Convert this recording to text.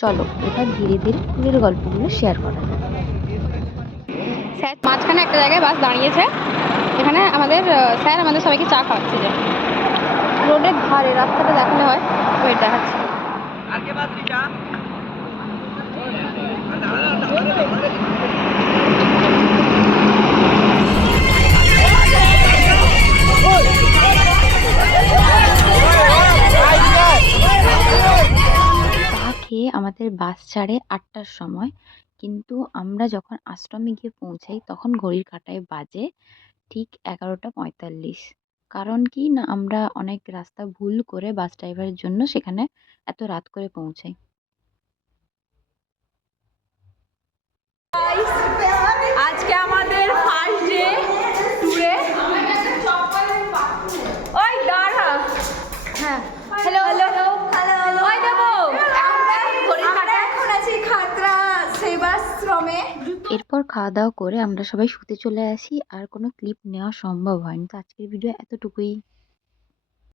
চলো এবার ধীরে ধীরে ট্যুরের গল্পগুলো শেয়ার করা যাক। স্যার মাঝখানে একটা জায়গায় বাস দাঁড়িয়েছে, এখানে আমাদের স্যার আমাদের সবাইকে চা খাওয়াচ্ছে। যে রোডের ধারে রাস্তাটা দেখালে হয়, ওয়েট দেখাচ্ছি। চা খেয়ে আমাদের বাস ছাড়ে ৮টার সময়, কিন্তু আমরা যখন আশ্রমে গিয়ে পৌঁছাই তখন ঘড়ির কাঁটায় বাজে ঠিক 11টা 45। কারণ কি না, আমরা অনেক রাস্তা ভুল করে বাস ড্রাইভারের জন্য সেখানে এত রাত করে পৌঁছাই। আজকে আমাদের ফার্স্ট ডে ট্যুরে। ওই দাঁড়া, হ্যাঁ হ্যালো হ্যালো হ্যালো, ওই দেবো। আমরা এখন আছি খাতড়া সেবাশ্রমে। এরপর খাওয়া দাওয়া করে আমরা সবাই শুতে চলে আসি, আর কোনো ক্লিপ নেওয়া সম্ভব হয়নি। তো আজকের ভিডিও এতটুকুই।